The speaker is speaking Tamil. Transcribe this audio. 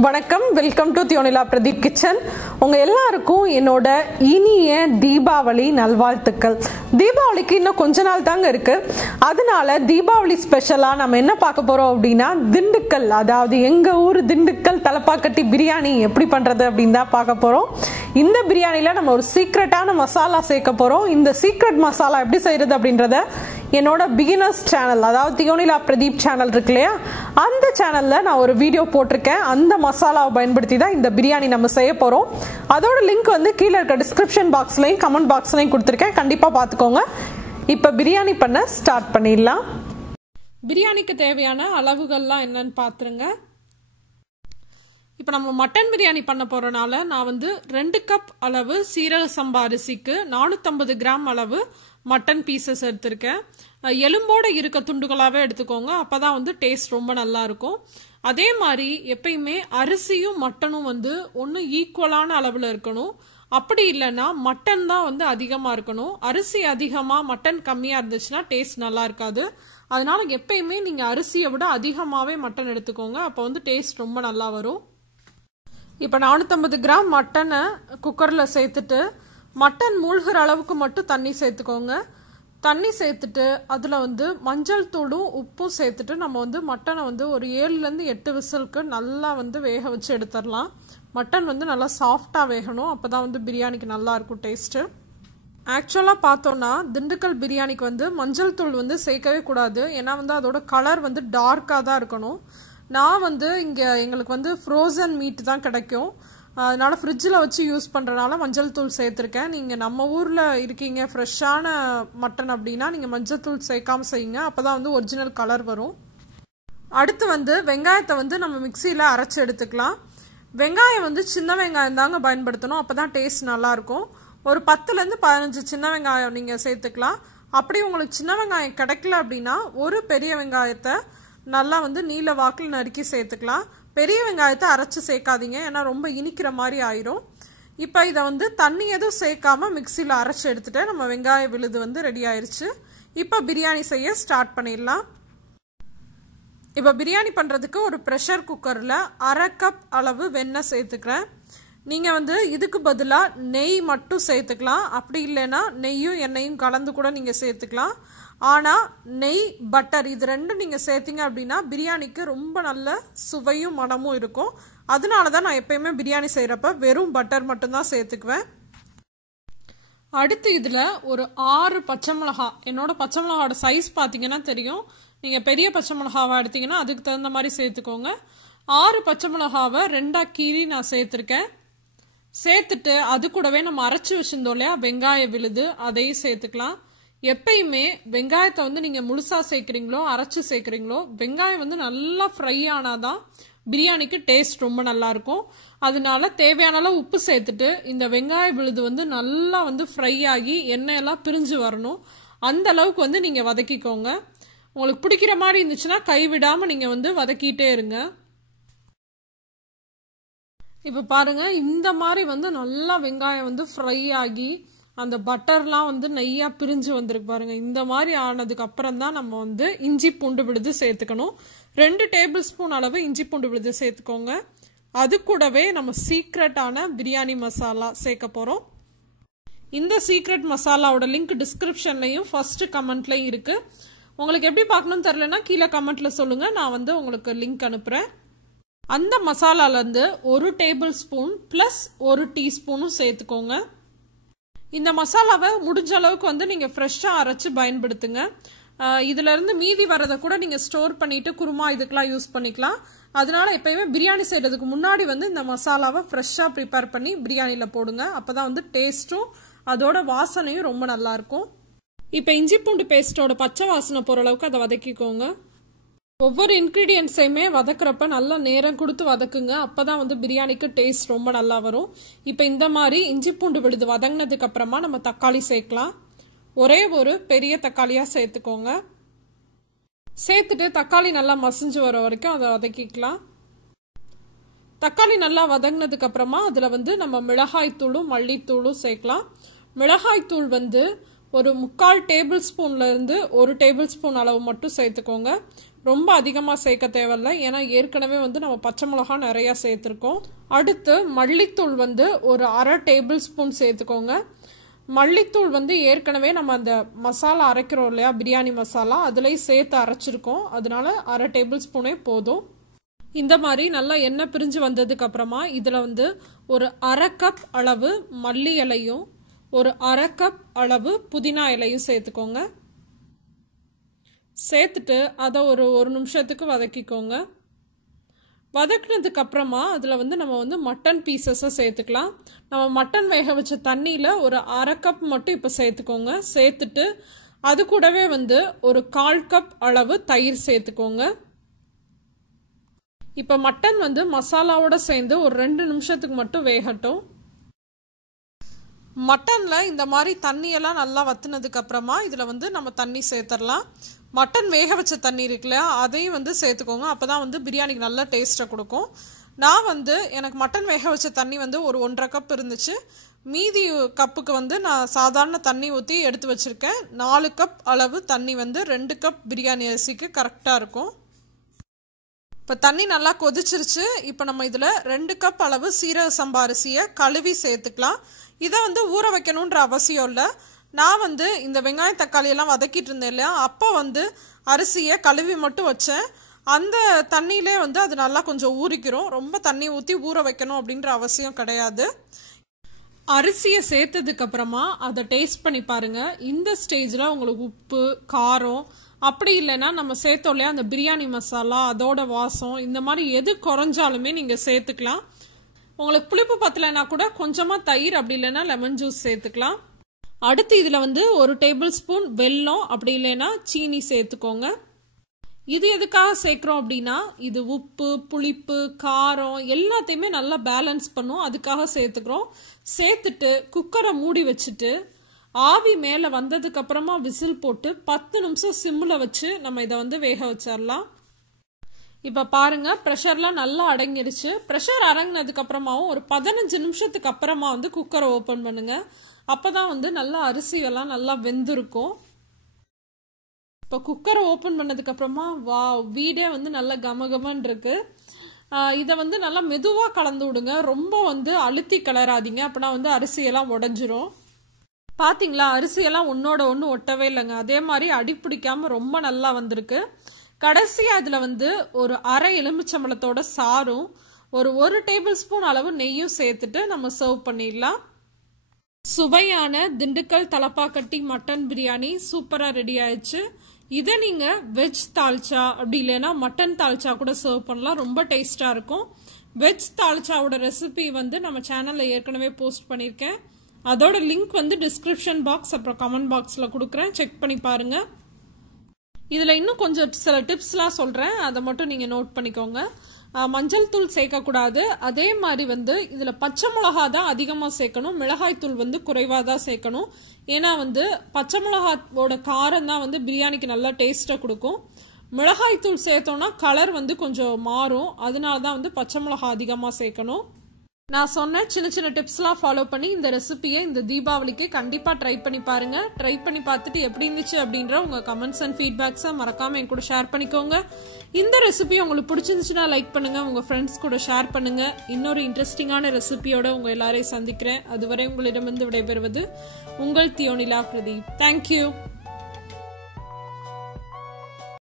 வணக்கம், welcome to Theonila Pradeep kitchen. உங்க எல்லாருக்கும் என்னோட இனிய தீபாவளி நல்வாழ்த்துக்கள். தீபாவளிக்கு இன்னும் கொஞ்ச நாள் தாங்க இருக்கு. அதனால தீபாவளி ஸ்பெஷலா நம்ம என்ன பார்க்க போறோம் அப்படின்னா, திண்டுக்கல், அதாவது எங்க ஊர் திண்டுக்கல் தலப்பாக்கட்டி பிரியாணி எப்படி பண்றது அப்படின்னு தான் பார்க்க போறோம். இந்த பிரியாணில நம்ம ஒரு சீக்ரெட்டான மசாலா சேர்க்க போறோம். இந்த சீக்ரெட் மசாலா எப்படி செய்யறது அப்படின்றத என்னோட பிகினர்ஸ் சேனல், அதாவது தியோனிலா பிரதீப் சேனல் இருக்கு இல்லையா, அந்த சேனல்ல நான் ஒரு வீடியோ போட்டிருக்கேன். அந்த மசாலாவை பயன்படுத்தி தான் இந்த பிரியாணி நம்ம செய்ய போறோம். அதோட லிங்க் வந்து கீழே இருக்க டிஸ்கிரிப்ஷன் பாக்ஸ்லையும் கமெண்ட் பாக்ஸ்லையும் கொடுத்துருக்கேன், கண்டிப்பா பார்த்துக்கோங்க. இப்ப பிரியாணி பண்ண ஸ்டார்ட் பண்ணிடலாம். பிரியாணிக்கு தேவையான அளவுகள்லாம் என்னன்னு பார்த்துருங்க. இப்போ நம்ம மட்டன் பிரியாணி பண்ண போறனால நான் வந்து 2 கப் அளவு சீரக சம்பா அரிசிக்கு 450 கிராம் அளவு மட்டன் பீசஸ் எடுத்திருக்கேன். எலும்போட இருக்க துண்டுகளாகவே எடுத்துக்கோங்க, அப்போதான் வந்து டேஸ்ட் ரொம்ப நல்லா இருக்கும். அதே மாதிரி எப்பயுமே அரிசியும் மட்டனும் வந்து ஒன்று ஈக்குவலான அளவில் இருக்கணும். அப்படி இல்லைன்னா மட்டன் தான் வந்து அதிகமாக இருக்கணும். அரிசி அதிகமாக மட்டன் கம்மியாக இருந்துச்சுன்னா டேஸ்ட் நல்லா இருக்காது. அதனால எப்பயுமே நீங்கள் அரிசியை விட அதிகமாகவே மட்டன் எடுத்துக்கோங்க, அப்போ வந்து டேஸ்ட் ரொம்ப நல்லா வரும். இப்போ 450 கிராம் மட்டனை குக்கரில் சேர்த்துட்டு மட்டன் மூழ்கிற அளவுக்கு மட்டும் தண்ணி சேர்த்துக்கோங்க. தண்ணி சேர்த்துட்டு அதில் வந்து மஞ்சள் தூளும் உப்பும் சேர்த்துட்டு நம்ம வந்து மட்டனை வந்து ஒரு 7லேருந்து 8 விசிலுக்கு நல்லா வந்து வேக வச்சு எடுத்துடலாம். மட்டன் வந்து நல்லா சாஃப்டாக வேகணும், அப்போ தான் வந்து பிரியாணிக்கு நல்லா இருக்கும் டேஸ்ட்டு. ஆக்சுவலாக பார்த்தோன்னா திண்டுக்கல் பிரியாணிக்கு வந்து மஞ்சள் தூள் வந்து சேர்க்கவே கூடாது, ஏன்னா வந்து அதோட கலர் வந்து டார்க்காக தான் இருக்கணும். நான் வந்து இங்கே எங்களுக்கு வந்து ஃப்ரோசன் மீட் தான் கிடைக்கும், அதனால் ஃப்ரிட்ஜில் வச்சு யூஸ் பண்ணுறனால மஞ்சள் தூள் சேர்த்துருக்கேன். நீங்கள் நம்ம ஊரில் இருக்கீங்க, ஃப்ரெஷ்ஷான மட்டன் அப்படின்னா நீங்கள் மஞ்சள் தூள் சேர்க்காமல் செய்யுங்க, அப்போ தான் வந்து ஒரிஜினல் கலர் வரும். அடுத்து வந்து வெங்காயத்தை வந்து நம்ம மிக்சியில் அரைச்சி எடுத்துக்கலாம். வெங்காயம் வந்து சின்ன வெங்காயம் தாங்க பயன்படுத்தணும், அப்போ தான் டேஸ்ட் நல்லாயிருக்கும். ஒரு 10லேருந்து 15 சின்ன வெங்காயம் நீங்கள் சேர்த்துக்கலாம். அப்படி உங்களுக்கு சின்ன வெங்காயம் கிடைக்கல அப்படின்னா ஒரு பெரிய வெங்காயத்தை நல்லா வந்து நீல வாக்கில் நறுக்கி சேர்த்துக்கலாம். பெரிய வெங்காயத்தை அரைச்சி சேர்க்காதீங்க, ஏன்னா ரொம்ப இனிக்கிற மாதிரி ஆயிரும். இப்போ இதை வந்து தண்ணி எதுவும் சேர்க்காம மிக்சியில் அரைச்சி எடுத்துட்டு நம்ம வெங்காய விழுது வந்து ரெடி ஆயிடுச்சு. இப்போ பிரியாணி செய்ய ஸ்டார்ட் பண்ணிடலாம். இப்போ பிரியாணி பண்ணுறதுக்கு ஒரு ப்ரெஷர் குக்கரில் 1/2 கப் அளவு வெண்ணெய் சேர்த்துக்கிறேன். நீங்கள் வந்து இதுக்கு பதிலாக நெய் மட்டும் சேர்த்துக்கலாம், அப்படி இல்லைன்னா நெய்யும் எண்ணெயும் கலந்து கூட நீங்கள் சேர்த்துக்கலாம். ஆனால் நெய் பட்டர் இது ரெண்டும் நீங்கள் சேர்த்திங்க அப்படின்னா பிரியாணிக்கு ரொம்ப நல்ல சுவையும் மனமும் இருக்கும். அதனால தான் நான் எப்பயுமே பிரியாணி செய்கிறப்ப வெறும் பட்டர் மட்டும்தான் சேர்த்துக்குவேன். அடுத்து இதில் ஒரு 6 பச்சை மிளகா, என்னோட பச்சை மிளகாவோட சைஸ் பார்த்தீங்கன்னா தெரியும், நீங்கள் பெரிய பச்சை மிளகாவை எடுத்திங்கன்னா அதுக்கு தகுந்த மாதிரி சேர்த்துக்கோங்க. 6 பச்சை மிளகாவை 2ஆக கீறி நான் சேர்த்துருக்கேன். சேர்த்துட்டு அது கூடவே நம்ம அரைச்சி வச்சுருந்தோம் இல்லையா வெங்காய விழுது, அதையும் சேர்த்துக்கலாம். எப்பயுமே வெங்காயத்தை வந்து நீங்கள் முழுசாக சேர்க்குறீங்களோ அரைச்சி சேர்க்குறீங்களோ வெங்காயம் வந்து நல்லா ஃப்ரை ஆனாதான் பிரியாணிக்கு டேஸ்ட் ரொம்ப நல்லாயிருக்கும். அதனால தேவையான அளவு உப்பு சேர்த்துட்டு இந்த வெங்காய விழுது வந்து நல்லா வந்து ஃப்ரை ஆகி எண்ணெயெல்லாம் பிரிஞ்சு வரணும், அந்த அளவுக்கு வந்து நீங்கள் வதக்கிக்கோங்க. உங்களுக்கு பிடிக்கிற மாதிரி இருந்துச்சுன்னா கைவிடாமல் நீங்கள் வந்து வதக்கிட்டே இருங்க. இப்போ பாருங்கள், இந்த மாதிரி வந்து நல்லா வெங்காயம் வந்து ஃப்ரை ஆகி அந்த பட்டர்லாம் வந்து நெய்யாக பிரிஞ்சு வந்திருக்கு பாருங்கள். இந்த மாதிரி ஆனதுக்கு அப்புறம் தான் நம்ம வந்து இஞ்சி பூண்டு விழுது சேர்த்துக்கணும். 2 டேபிள் ஸ்பூன் அளவு இஞ்சி பூண்டு விழுது சேர்த்துக்கோங்க. அது கூடவே நம்ம சீக்ரெட்டான பிரியாணி மசாலா சேர்க்க போகிறோம். இந்த சீக்ரெட் மசாலாவோட லிங்க் டிஸ்கிரிப்ஷன்லையும் ஃபர்ஸ்ட் கமெண்ட்லையும் இருக்குது. உங்களுக்கு எப்படி பார்க்கணும்னு தெரிலனா கீழே கமெண்ட்டில் சொல்லுங்கள், நான் வந்து உங்களுக்கு லிங்க் அனுப்புகிறேன். அந்த மசாலாலேருந்து 1 டேபிள் ஸ்பூன் ப்ளஸ் 1 டீஸ்பூனும் சேர்த்துக்கோங்க. இந்த மசாலாவை முடிஞ்ச அளவுக்கு வந்து நீங்கள் ஃப்ரெஷ்ஷாக அரைச்சி பயன்படுத்துங்க. இதிலேருந்து மீதி வரதை கூட நீங்கள் ஸ்டோர் பண்ணிவிட்டு குருமா இதுக்கெலாம் யூஸ் பண்ணிக்கலாம். அதனால எப்பயுமே பிரியாணி செய்கிறதுக்கு முன்னாடி வந்து இந்த மசாலாவை ஃப்ரெஷ்ஷாக ப்ரிப்பேர் பண்ணி பிரியாணியில் போடுங்க, அப்போ தான் வந்து டேஸ்ட்டும் அதோட வாசனையும் ரொம்ப நல்லாயிருக்கும். இப்போ இஞ்சி பூண்டு பேஸ்ட்டோட பச்சை வாசனை போகிற அளவுக்கு அதை வதக்கிக்கோங்க. ஒவ்வொரு இன்க்ரீடியன்ட்ஸையுமே வதக்குறப்ப நல்லா நேரம் கொடுத்து வதக்குங்க, அப்போ தான் வந்து பிரியாணிக்கு டேஸ்ட் ரொம்ப நல்லா வரும். இப்போ இந்த மாதிரி இஞ்சி பூண்டு விழுது வதங்கினதுக்கு அப்புறமா நம்ம தக்காளி சேர்க்கலாம். ஒரே ஒரு பெரிய தக்காளியாக சேர்த்துக்கோங்க. சேர்த்துட்டு தக்காளி நல்லா மசிஞ்சு வர வரைக்கும் அதை வதக்கிக்கலாம். தக்காளி நல்லா வதங்கினதுக்கு அப்புறமா அதில் வந்து நம்ம மிளகாய்த்தூளும் மல்லித்தூளும் சேர்க்கலாம். மிளகாய்த்தூள் வந்து ஒரு 3/4 டேபிள் ஸ்பூன்லேருந்து 1 டேபிள் ஸ்பூன் அளவு மட்டும் சேர்த்துக்கோங்க. ரொம்ப அதிகமாக சேர்க்க தேவையில்ல, ஏன்னா ஏற்கனவே வந்து நம்ம பச்சை மிளகா நிறையா சேர்த்துருக்கோம். அடுத்து மல்லித்தூள் வந்து ஒரு 1/2 டேபிள் ஸ்பூன் சேர்த்துக்கோங்க. மல்லித்தூள் வந்து ஏற்கனவே நம்ம அந்த மசாலா அரைக்கிறோம் இல்லையா, பிரியாணி மசாலா, அதுலேயும் சேர்த்து அரைச்சிருக்கோம். அதனால 1/2 டேபிள் ஸ்பூனே போதும். இந்த மாதிரி நல்லா எண்ணெய் பிரிஞ்சு வந்ததுக்கு அப்புறமா இதில் வந்து ஒரு 1/2 கப் அளவு மல்லி இலையும் ஒரு 1/2 கப் அளவு புதினா இலையும் சேர்த்துக்கோங்க. சேர்த்துட்டு அதை ஒரு நிமிஷத்துக்கு வதக்கிக்கோங்க. வதக்கினதுக்கு அப்புறமா அதில் வந்து நம்ம வந்து மட்டன் பீசஸை சேர்த்துக்கலாம். நம்ம மட்டன் வேக வச்ச தண்ணியில் ஒரு 1/2 கப் மட்டும் இப்போ சேர்த்துக்கோங்க. சேர்த்துட்டு அது கூடவே வந்து ஒரு 1/4 கப் அளவு தயிர் சேர்த்துக்கோங்க. இப்போ மட்டன் வந்து மசாலாவோட சேர்ந்து ஒரு 2 நிமிஷத்துக்கு மட்டும் வேகட்டும். மட்டனில் இந்த மாதிரி தண்ணியெல்லாம் நல்லா வற்றினதுக்கு அப்புறமா இதில் வந்து நம்ம தண்ணி சேர்த்துடலாம். மட்டன் வேக வச்ச தண்ணி இருக்குல்ல, அதையும் வந்து சேர்த்துக்கோங்க. அப்போ தான் வந்து பிரியாணிக்கு நல்ல டேஸ்ட்டை கொடுக்கும். நான் வந்து எனக்கு மட்டன் வேக வச்ச தண்ணி வந்து ஒரு 1/2 கப் இருந்துச்சு. மீதி கப்புக்கு வந்து நான் சாதாரண தண்ணி ஊற்றி எடுத்து வச்சுருக்கேன். 4 கப் அளவு தண்ணி வந்து 2 கப் பிரியாணி அரிசிக்கு கரெக்டாக இருக்கும். இப்போ தண்ணி நல்லா கொதிச்சிருச்சு. இப்போ நம்ம இதில் 2 கப் அளவு சீரக சம்பா அரிசியை கழுவி சேர்த்துக்கலாம். இதை வந்து ஊற வைக்கணுன்ற அவசியம் இல்லை. நான் வந்து இந்த வெங்காயம் தக்காளி எல்லாம் வதக்கிட்டு இருந்தேன் இல்லையா, அப்போ வந்து அரிசியை கழுவி மட்டும் வச்சேன். அந்த தண்ணியிலே வந்து அது நல்லா கொஞ்சம் ஊறிக்கிறோம். ரொம்ப தண்ணி ஊற்றி ஊற வைக்கணும் அப்படின்ற அவசியம் கிடையாது. அரிசியை சேர்த்ததுக்கு அப்புறமா அதை டேஸ்ட் பண்ணி பாருங்க. இந்த ஸ்டேஜில் உங்களுக்கு உப்பு காரம் அப்படி இல்லைன்னா நம்ம சேர்த்தோம் இல்லையா அந்த பிரியாணி மசாலா அதோட வாசம் இந்த மாதிரி எது குறைஞ்சாலுமே நீங்கள் சேர்த்துக்கலாம். உங்களுக்கு புளிப்பு பத்தலைன்னா கூட கொஞ்சமாக தயிர் அப்படி இல்லைன்னா லெமன் ஜூஸ் சேர்த்துக்கலாம். அடுத்து இதில் வந்து 1 டேபிள் ஸ்பூன் வெல்லம் அப்படி இல்லைன்னா சீனி சேர்த்துக்கோங்க. இது எதுக்காக சேர்க்குறோம் அப்படின்னா இது உப்பு புளிப்பு காரம் எல்லாத்தையுமே நல்லா பேலன்ஸ் பண்ணும், அதுக்காக சேர்த்துக்கிறோம். சேர்த்துட்டு குக்கரை மூடி வச்சுட்டு ஆவி மேலே வந்ததுக்கு அப்புறமா விசில் போட்டு 10 நிமிஷம் சிம்மில் வச்சு நம்ம இதை வந்து வேக வச்சிடலாம். இப்போ பாருங்க ப்ரெஷர்லாம் நல்லா அடங்கிருச்சு. ப்ரெஷர் அடங்கினதுக்கு அப்புறமாவும் ஒரு 15 நிமிஷத்துக்கு அப்புறமா வந்து குக்கரை ஓப்பன் பண்ணுங்க. அப்போதான் வந்து நல்லா அரிசியெல்லாம் நல்லா வெந்திருக்கும். இப்போ குக்கரை ஓப்பன் பண்ணதுக்கு அப்புறமா வீடே வந்து நல்லா கமகமன்னு இருக்கு. இதை வந்து நல்லா மெதுவாக கலந்து விடுங்க, ரொம்ப வந்து அழுத்தி கிளறாதீங்க, அப்படின்னா வந்து அரிசியெல்லாம் உடஞ்சிரும். பார்த்தீங்களா அரிசியெல்லாம் ஒன்னோட ஒன்று ஒட்டவே இல்லைங்க. அதே மாதிரி அடிப்பிடிக்காமல் ரொம்ப நல்லா வந்திருக்கு. கடைசியாக அதில் வந்து ஒரு 1/2 எலுமிச்சம்பழத்தோட சாரும் ஒரு டேபிள் ஸ்பூன் அளவு நெய்யும் சேர்த்துட்டு நம்ம சர்வ் பண்ணிடலாம். சுவையான திண்டுக்கல் தலப்பாக்கட்டி மட்டன் பிரியாணி சூப்பராக ரெடி ஆயிடுச்சு. இதை நீங்கள் வெஜ் தால்ச்சா அப்படி இல்லைன்னா மட்டன் தால்ச்சா கூட சர்வ் பண்ணலாம், ரொம்ப டேஸ்டாக இருக்கும். வெஜ் தால்ச்சாவோட ரெசிபி வந்து நம்ம சேனலில் ஏற்கனவே போஸ்ட் பண்ணியிருக்கேன். அதோட லிங்க் வந்து டிஸ்கிரிப்ஷன் பாக்ஸ் அப்புறம் கமெண்ட் பாக்ஸில் கொடுக்குறேன், செக் பண்ணி பாருங்கள். இதில் இன்னும் கொஞ்சம் சில டிப்ஸ்லாம் சொல்கிறேன், அதை மட்டும் நீங்கள் நோட் பண்ணிக்கோங்க. மஞ்சள் தூள் சேர்க்கக்கூடாது. அதே மாதிரி வந்து இதில் பச்சை மிளகா தான் அதிகமாக சேர்க்கணும், மிளகாய் தூள் வந்து குறைவாக தான் சேர்க்கணும். ஏன்னா வந்து பச்சை மிளகாவோட காரம் தான் வந்து பிரியாணிக்கு நல்லா டேஸ்ட்டை கொடுக்கும். மிளகாய் தூள் சேர்த்தோன்னா கலர் வந்து கொஞ்சம் மாறும், அதனால தான் வந்து பச்சை மிளகா அதிகமாக சேர்க்கணும். நான் சொன்ன சின்ன சின்ன டிப்ஸ்லாம் ஃபாலோ பண்ணி இந்த ரெசிபியை இந்த தீபாவளிக்கு கண்டிப்பாக ட்ரை பண்ணி பாருங்கள். ட்ரை பண்ணி பார்த்துட்டு எப்படி இருந்துச்சு அப்படின்ற உங்கள் கமெண்ட்ஸ் அண்ட் ஃபீட்பேக்ஸை மறக்காமல் என் கூட ஷேர் பண்ணிக்கோங்க. இந்த ரெசிபி உங்களுக்கு பிடிச்சிருந்துச்சுன்னா லைக் பண்ணுங்கள், உங்கள் ஃப்ரெண்ட்ஸ் கூட ஷேர் பண்ணுங்கள். இன்னொரு இன்ட்ரெஸ்டிங்கான ரெசிபியோட உங்கள் எல்லாரையும் சந்திக்கிறேன். அதுவரை உங்களிடமிருந்து விடைபெறுவது உங்கள் தியோனிலா பிரதீப். தேங்க்யூ.